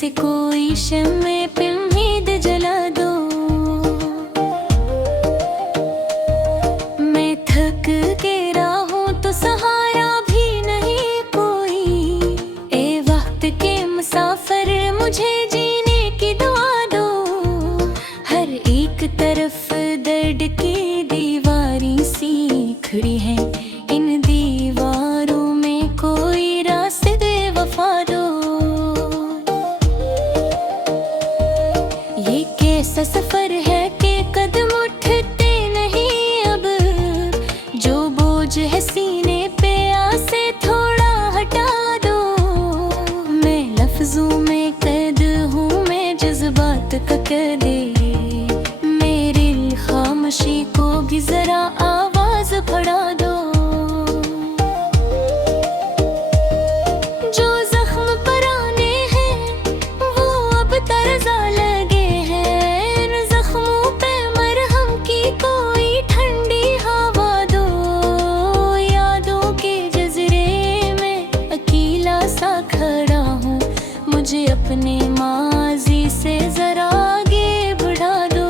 से कोई शम्मे पे उम्मीद जला दो। मैं थक के राहों तो सहारा भी नहीं कोई। ए वक्त के मुसाफिर मुझे जीने की दुआ दो। हर एक तरफ दर्द की दीवारें सी खड़ी हैं, इन दीवारों में कोई रास्ते दे वफा दो। ये कैसा सफर है कि कदम उठते नहीं अब। जो बोझ है सीने पे आसे थोड़ा हटा दो। मैं लफ्जों में कैद हूँ, मैं जज्बात का कैदी। मेरी खामोशी को भी जरा आवाज बढ़ा दो। जो जख्म पुराने हैं वो अब ताज़ा लगे हैं। इन जख्मों पे मरहम की कोई ठंडी हवा दो। यादों के जज़ीरे में अकेला सा खड़ा हूँ, मुझे अपने माजी से जरा आगे बढ़ा दो।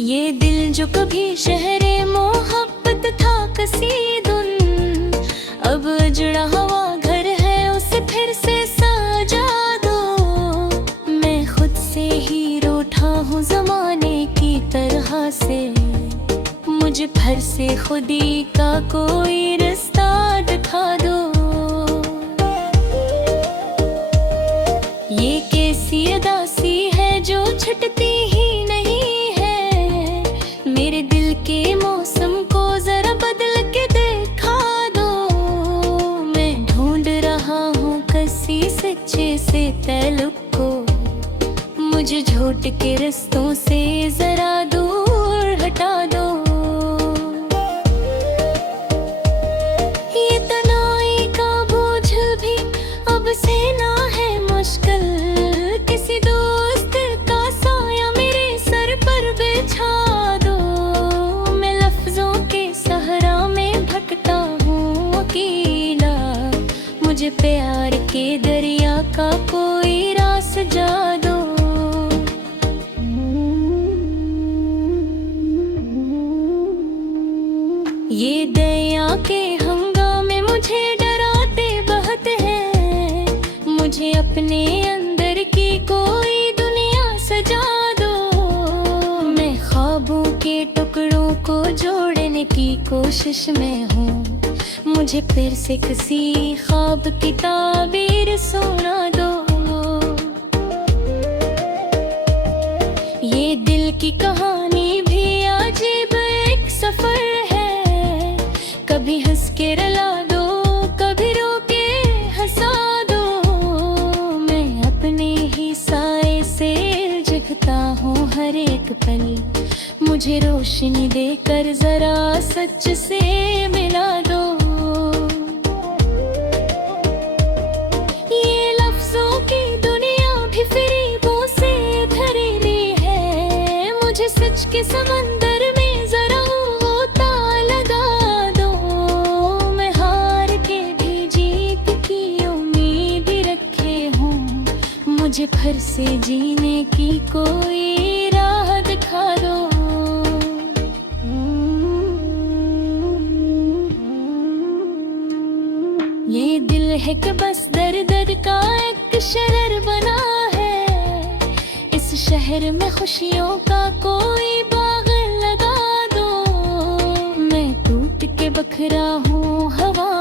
ये दिल जो कभी शहरे मोहब्बत था कसीदुन, अब अजड़ा हुआ घर है उसे फिर से सजा दो। मैं खुद से ही रूठा हूँ ज़माने की तरह से, मुझे फिर से खुदी का कोई रास्ता दिखा दो। ये कैसी उदासी है जो छुटती ही नहीं है। मेरे दिल के मौसम को जरा बदल के देखा दो। मैं ढूंढ रहा हूँ किसी सच्चे से ताल्लुक को, मुझे झूठ के रास्तों से जरा दूर हटा दो। ये तन्हाई का बोझ भी अब सहना है मुश्किल। किसी दोस्त का साया मेरे सर पर बिछा दो। मैं लफ्जों के सहरा में भटकता हूँ अकेला, मुझे प्यार के दरिया का कोई रास जा दो। ये दया के हंगामे मुझे डराते बहुत हैं। मुझे अपने अंदर की कोई दुनिया सजा दो। मैं ख्वाबों के टुकड़ों को जोड़ने की कोशिश में हूँ, मुझे फिर से किसी ख्वाब की ताबीर सुना दो। ये दिल की कहानी भी अजीब एक सफर है। कभी हंस के रुला दो, कभी रो के हंसा दो। मैं अपने ही साए से जगता हूँ हर एक पल, मुझे रोशनी देकर जरा सच से मिला दो। ये लफ्जों की दुनिया भी फरेबों से भरी है। मुझे सच के समंदर में जरा गोता लगा दो। मैं हार के भी जीत की उम्मीद रखे हूँ, मुझे फिर से जीने की कोई राह दिखा दो। ये दिल है कि बस दर दर का एक शहर बना है। इस शहर में खुशियों का कोई बाग लगा दो। मैं टूट के बखरा हूँ हवा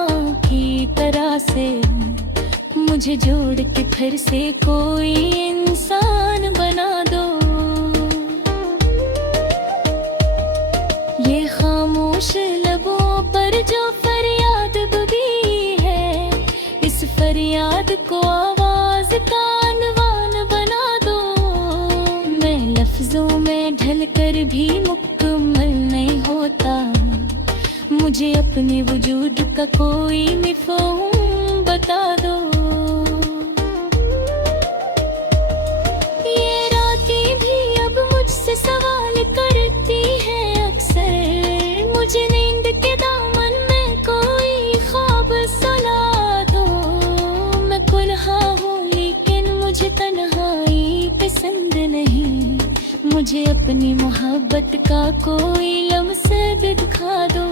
की तरह से, मुझे जोड़ के फिर से कोई इंसान बना दो। ये खामोश लबों पर जो फरियाद दबी है, इस फरियाद को आवाज का अनवान बना दो। मैं लफ्जों में ढलकर भी मुकम्मल नहीं होता, मुझे अपने वजूद का कोई मफ़हूम बता दो। ये रातें भी अब मुझसे सवाल करती हैं अक्सर, मुझे नींद के दामन में कोई मुझे अपनी मोहब्बत का कोई लम्हा भी दिखा दो।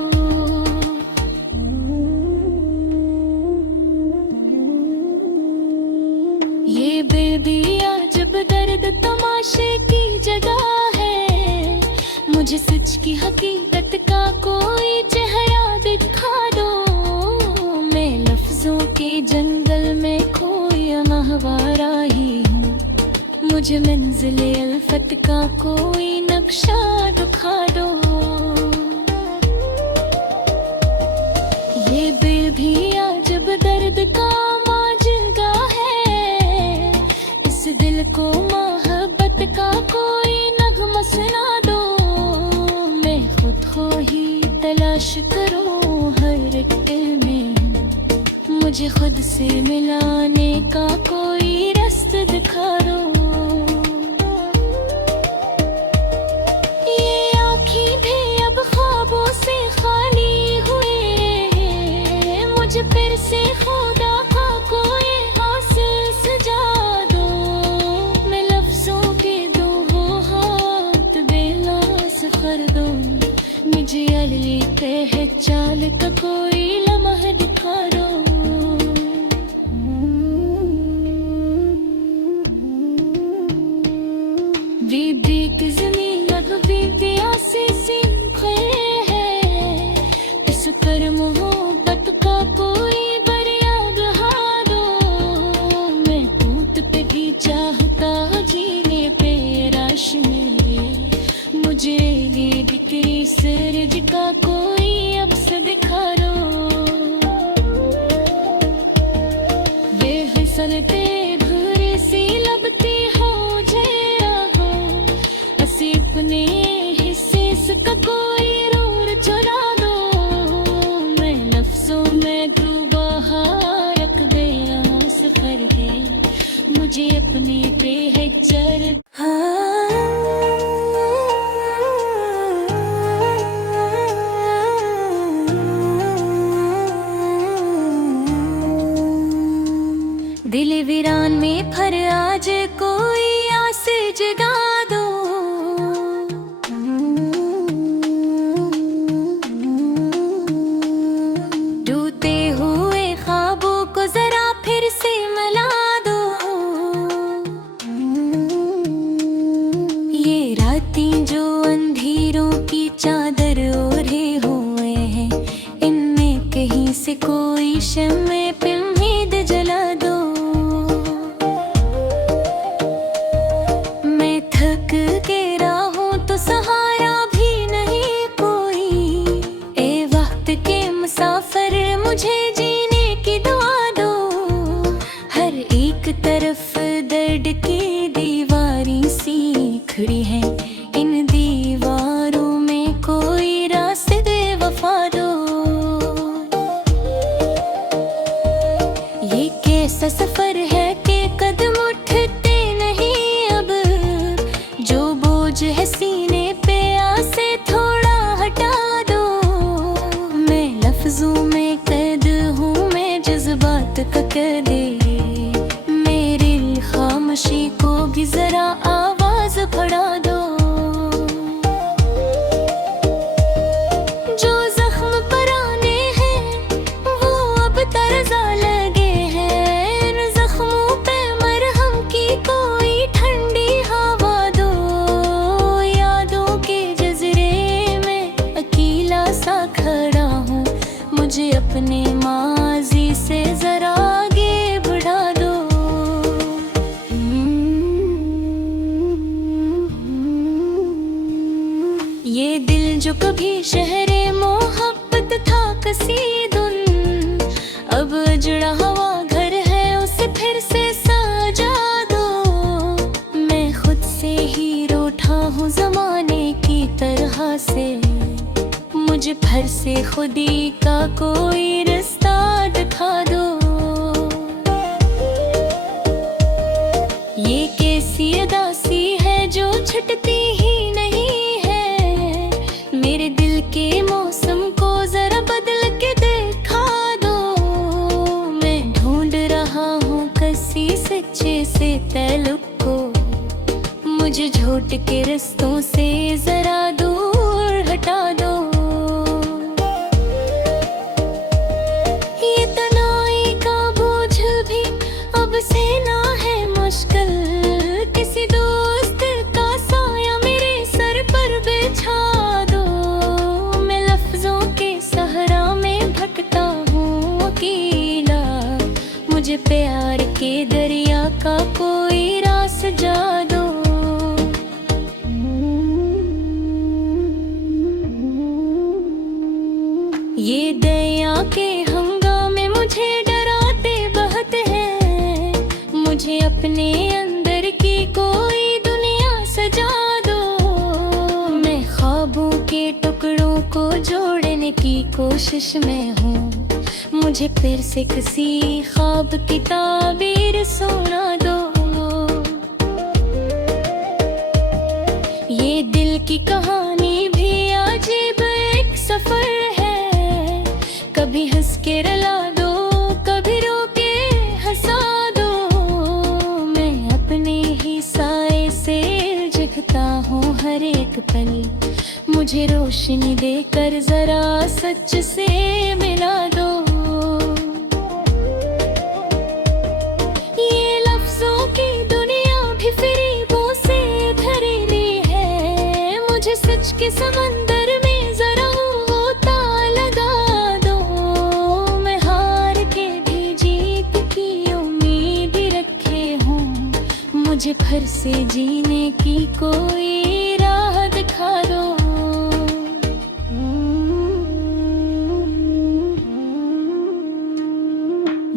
ये बेदिया जब दर्द तमाशे की जगह है, मुझे सच की हकीकत का कोई चेहरा दिखा दो। मैं लफ्जों के जंगल में खोई माहवारा ही हूँ, मुझे मंजिले अल्फत का कोई नक्शा दिखा दो। ये बेदिया जब दर्द का माजगा है, इस दिल को मोहब्बत का कोई नगमा सुना दो। मैं खुद को ही तलाश करूं हर एक दिल में, मुझे खुद से मिलाने का कोई रास्ता दिखा दो। ये आँखें भी अब ख्वाबों से खाली हुए, मुझे फिर से खुदा का कोई हासिल सजा दो। मैं लफ्जों के दो हाथ बेलास कर दो, मुझे अगली पहचान का कोई लम्हा दिखा दो। बीबी की ज़मीन अब बीबिया से सीखे है, इस पर मोहब्बत का कोई बरिया बहा दो। मैं ऊँट पे भी चाहता जीने पे राश में, मुझे ये दिकरी सरज का कोई अक्स दिखा दो। बेहसलते भूरे सी लगती हो जरा हो, असी अपने हिस्से का कोई रूर चुरा दो। मैं लफ्जों में डूबा रख गया सफर है, मुझे अपने पे है चर। दिल वीरान में फर आज कोई आस जगा दो। डूबते हुए ख्वाबों को जरा फिर से मिला दो। ये रातें जो अंधेरों की चादर ओढ़े हुए हैं, इनमें कहीं से कोई शम्मे पे उम्मीद जला दो। सहारा भी नहीं कोई, ए वक्त के मुसाफिर मुझे जीने की दुआ दो। हर एक तरफ दर्द की दीवारें सी खड़ी हैं, इन दीवारों में कोई रास्ते वफा दो। ये कैसा सफर है कि कदम उठते नहीं अब, जो बोझ है सीने पे आसे थोड़ा हटा दो। मैं लफ्जों में कैद हूँ, मैं जज्बात का कैदी, मेरी खामोशी को भी जरा आवाज बढ़ा दो। जो जख्म पुराने हैं वो अब ताज़ा लगे हैं, इन जख्मों पे मरहम की कोई ठंडी हवा दो। यादों के जज़ीरे में अकेला सा खड़ा हूँ, मुझे अपने माजी से जरा आगे बढ़ा दो। ये दिल जो कभी शहरे मोहब्बत था कसीदुन, अब अजड़ा हवा घर है उसे फिर से सजा दो। मैं खुद से ही रूठा हूँ ज़माने की तरह से, मुझे फिर से खुदी का कोई रास्ता दिखा दो। ये कैसी उदासी है जो छुटती ही नहीं है, मेरे दिल के मौसम को जरा बदल के देखा दो। मैं ढूंढ रहा हूँ किसी सच्चे से ताल्लुक को, मुझे झूठ के रिश्तों से जरा दूर हटा दो। ये तन्हाई का बोझ भी अब सहना है मुश्किल, किसी दोस्त का साया मेरे सर पर बिछा दो। मैं लफ्जों के सहरा में भटकता हूँ अकेला, मुझे प्यार के दरिया का कोई रास जा दो। ये दरिया के हंगामे मुझे डराते बहुत हैं, मुझे अपने अंदर की कोई दुनिया सजा दो। मैं ख्वाबों के टुकड़ों को जोड़ने की कोशिश में हूँ, मुझे फिर से किसी ख्वाब की ताबीर सुना दो। ये दिल की कहानी भी अजीब एक सफर है, कभी हंस के रुला दो, कभी रो के हंसा दो। मैं अपने ही साए से जगता हूँ हर एक पल, मुझे रोशनी देकर जरा सच से मिला दो। ये लफ्जों की दुनिया भी फरेबों से भरी है, मुझे सच के समंदर में जरा गोता लगा दो। मैं हार के भी जीत की उम्मीद रखे हूँ, मुझे फिर से जीने की कोई राह दिखा दो।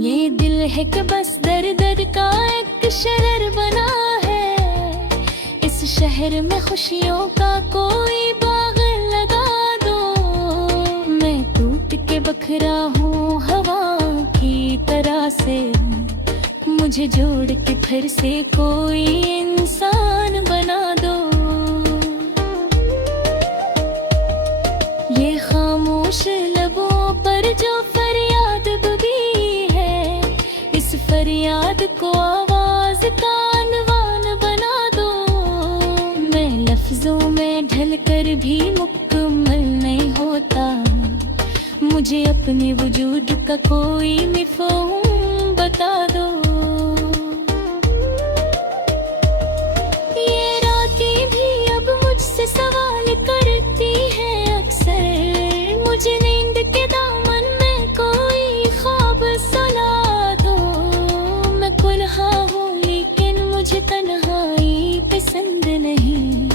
ये दिल है कि बस दर दर का एक शहर बना है, इस शहर में खुशियों का कोई बाग लगा दो। मैं टूट के बखरा हूँ हवा की तरह से, मुझे जोड़ के फिर से कोई इंसान बना दो। ये खामोश लबों पर जो फरियाद दबी है, इस फरियाद को आवाज का अनवान बना दो। मैं लफ्जों में ढलकर भी मुकम्मल नहीं होता, मुझे अपने वजूद का कोई मफ़हूम बता दो। ये रातें भी अब मुझसे सवाल करती हैं अक्सर, मुझे नींद के दामन में कोई ख्वाब सुला दो। मैं कुल्हा हूँ लेकिन मुझे तन्हाई पसंद नहीं,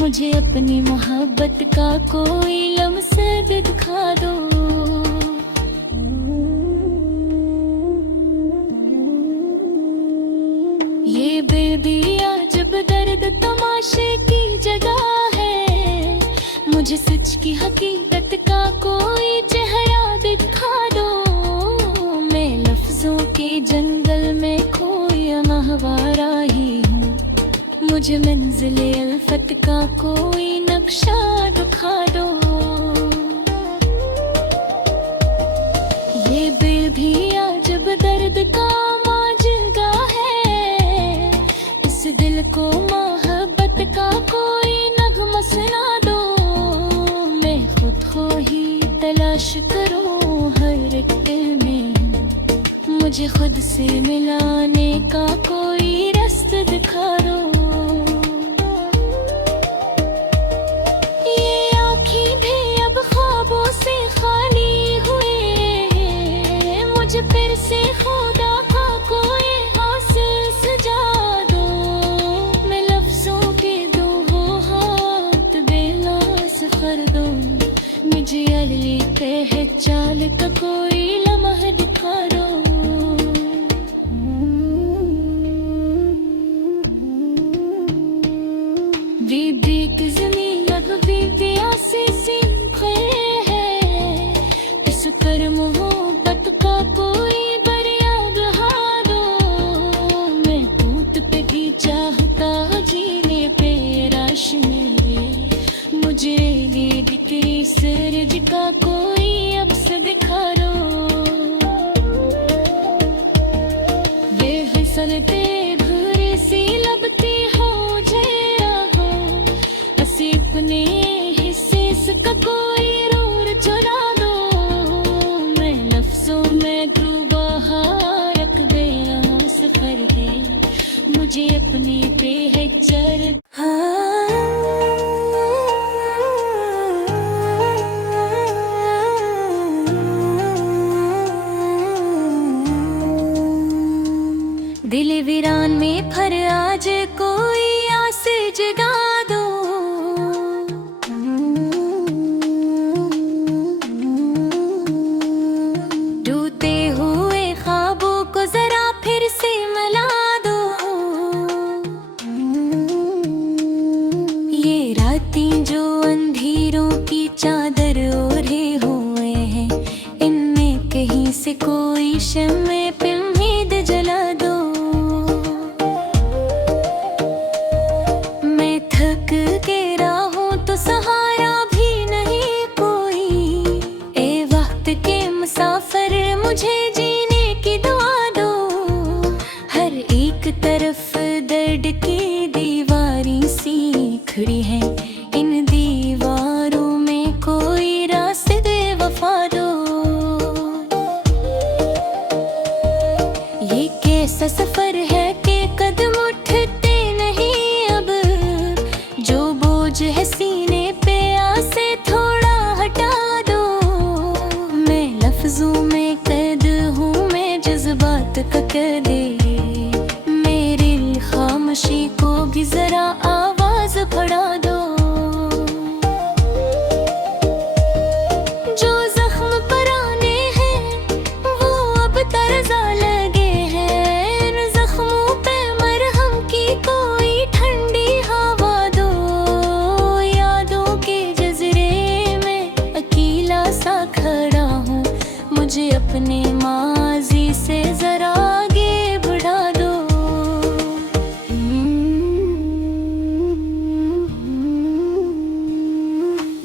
मुझे अपनी मोहब्बत का कोई लम्हा भी दिखा दो। ये बेदिया जब दर्द तमाशे की जगह है, मुझे सच की हकीकत का कोई चेहरा दिखा दो। मैं लफ्जों के जंगल में खोया महवारा ही हूँ, मुझे मंजिल अल्फत का कोई नक्शा दिखा दो। ये बेदिया जब दर्द का माजगा है, इस दिल को मोहब्बत का कोई नगमा सुना दो। मैं खुद को ही तलाश करूं हर एक दिल में, मुझे खुद से मिलाने का कोई रास्ता दिखा दो। ये आँखें भी अब ख्वाबों से खाली हुए हैं, मुझे फिर से खुदा का कोई हासिल सजा दो। मैं लफ्जों के दो हाथ बेलास कर दो, मुझे अगली पहचान का कोई लम्हा दिखा दो। बीक ज़मीन लगी प्यासे सीखे है, इस पर मोहब्बत का कोई दरिया बहा दो। मैं टूट पे भी चाहता जीने पे राश में, मुझे दिखी सूरज का कोई अवसर दिखा दो। वे फिसलते भूरे सी लगती हो जाए दिल वीरान में फर आज कोई आस जगा दो। टूटे हुए ख्वाबों को जरा फिर से मिला दो। ये रातें जो अंधेरों की चादर ओढ़े हुए हैं, इनमें कहीं से कोई शम्मे पे उम्मीद जला दो। सहारा भी नहीं कोई, ए वक्त के मुसाफिर मुझे जीने की दुआ दो। हर एक तरफ दर्द की दीवारें सी खड़ी है, इन दीवारों में कोई रास्ते वफा दो। ये कैसा सफर है कि कदम उठते नहीं अब, जो बोझ है सीने पे आसे थोड़ा हटा दो। मैं लफ्जों में कैद हूँ, मैं जज्बात का कैदी, मेरी खामोशी को भी जरा आवाज बढ़ा दो। जो जख्म पुराने हैं वो अब ताज़ा लगे हैं, इन जख्मों पे मरहम की कोई ठंडी हवा दो। यादों के जज़ीरे में अकेला सा खड़ा हूँ, मुझे अपने माज़ी से जरा आगे बढ़ा दो।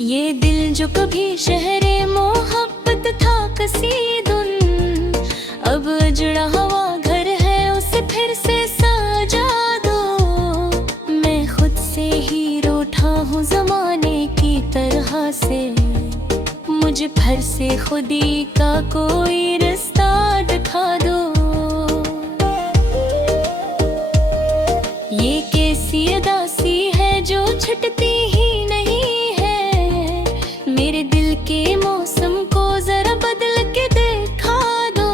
ये दिल जो कभी शहरे मोहब्बत था कसीदुन, अब अजड़ा हवा घर है उसे फिर से सजा दो। मैं खुद से ही रूठा हूँ ज़माने की तरह से, मुझे फिर से खुदी का कोई रास्ता दिखा दो। ये कैसी उदासी है जो छुटती ही नहीं है, मेरे दिल के मौसम को जरा बदल के देखा दो।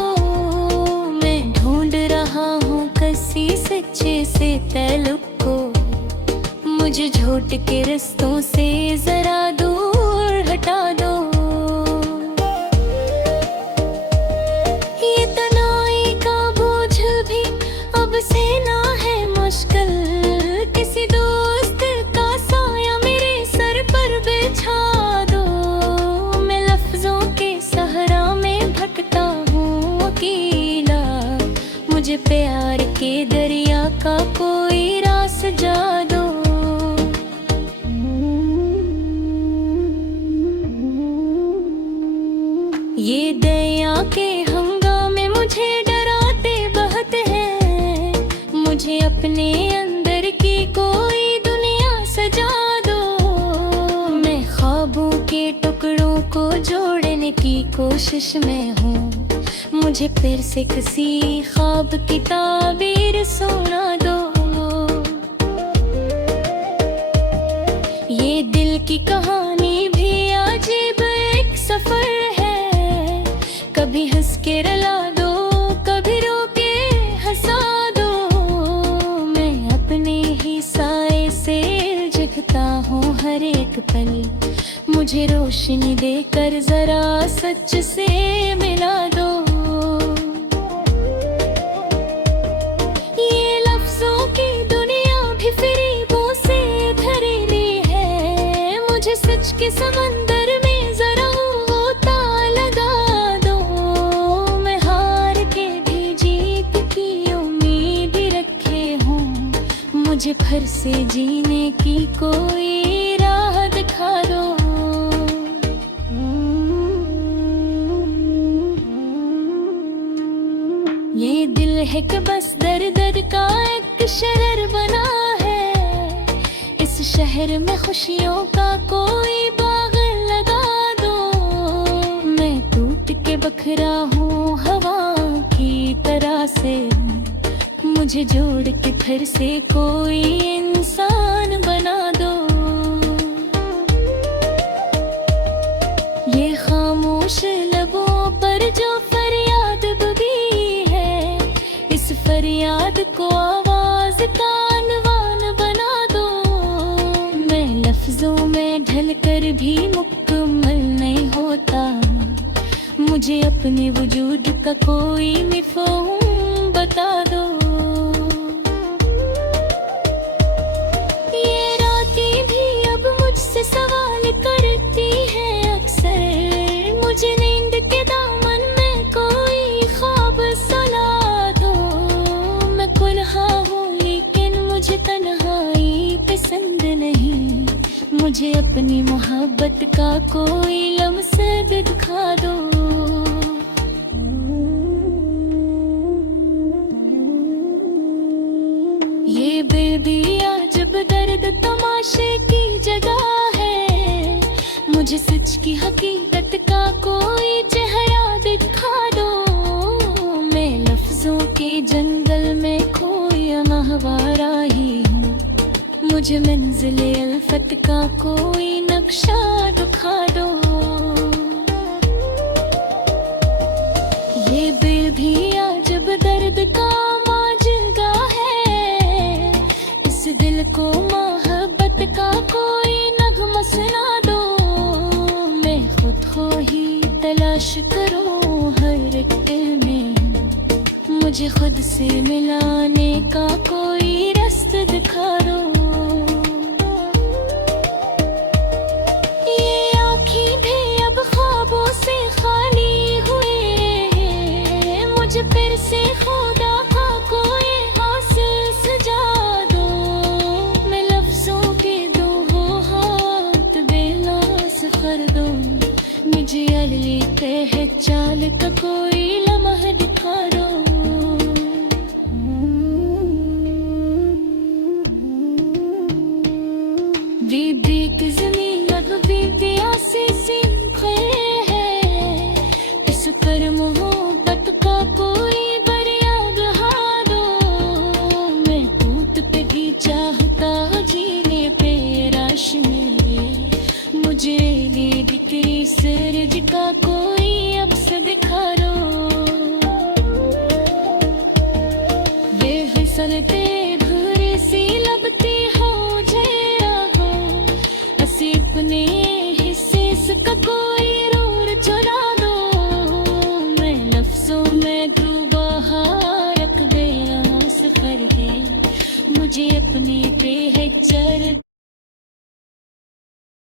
मैं ढूंढ रहा हूँ किसी सच्चे से ताल्लुक को, मुझे झूठ के रास्तों से जरा दूर हटा दो। ये तन्हाई का बोझ भी अब सहना है मुश्किल, किसी दोस्त का साया मेरे सर पर बिछा दो। मैं लफ्जों के सहरा में भटकता हूँ अकेला, मुझे प्यार के दरिया का कोई रास जा दो। ये दरिया के हंगामे मुझे डराते बहुत हैं, मुझे अपने अंदर की कोई दुनिया सजा दो। मैं ख्वाबों के टुकड़ों को जोड़ने की कोशिश में हूँ, मुझे फिर से किसी ख्वाब की ताबीर सुना दो। ये दिल की कहानी भी अजीब एक सफर है, कभी हंस के रुला दो, कभी रो के हंसा दो। मैं अपने ही साए से जगता हूँ हर एक पल, मुझे रोशनी देकर जरा सच से मिला दो। ये लफ्जों की दुनिया भी फरेबों से भरी है, मुझे सच के समंदर में जरा गोता लगा दो। मैं हार के भी जीत की उम्मीद रखे हूँ, मुझे फिर से जीने की कोई राह दिखा दो। ये दिल है कि बस दर दर का एक शहर बना है, इस शहर में खुशियों का कोई बाग लगा दो। मैं टूट के बखरा हूँ हवा की तरह से, मुझे जोड़ के फिर से कोई इंसान चल कर भी मुकम्मल नहीं होता। मुझे अपने वजूद का कोई मफ़हूम बता दो। ये रातें भी अब मुझसे सवाल करती हैं अक्सर। मुझे नींद के दामन में कोई ख्वाब सुला दो। मैं कुन्हा हूँ लेकिन मुझे तन्हाई पसंद नहीं। मुझे अपनी मोहब्बत का कोई लम्हा भी दिखा दो। ये बेदिया जब दर्द तमाशे की जगह है। मुझे सच की हकीकत का कोई चेहरा दिखा दो। मैं लफ्जों के जंगल में खोया महवारा ही हूँ। मुझे मंजिले अल्फत का कोई नक्शा दिखा दो। ये बेदिया जब दर्द का माजगा है। इस दिल को मोहब्बत का कोई नगमा सुना दो। मैं खुद को ही तलाश करूं हर एक दिल में। मुझे खुद से मिलाने का कोई रास्ता दिखा दो। ये आँखें भी अब ख्वाबों से खाली हुए हैं। मुझे फिर से खुदा का कोई हासिल सजा दो। मैं लफ्जों के दो हाथ बेलास कर दो। मुझे अगली पहचान का कोई लम्हा दिखा दो। बीत ज़मीन अब भी प्यासे सिमटे हैं। इस पर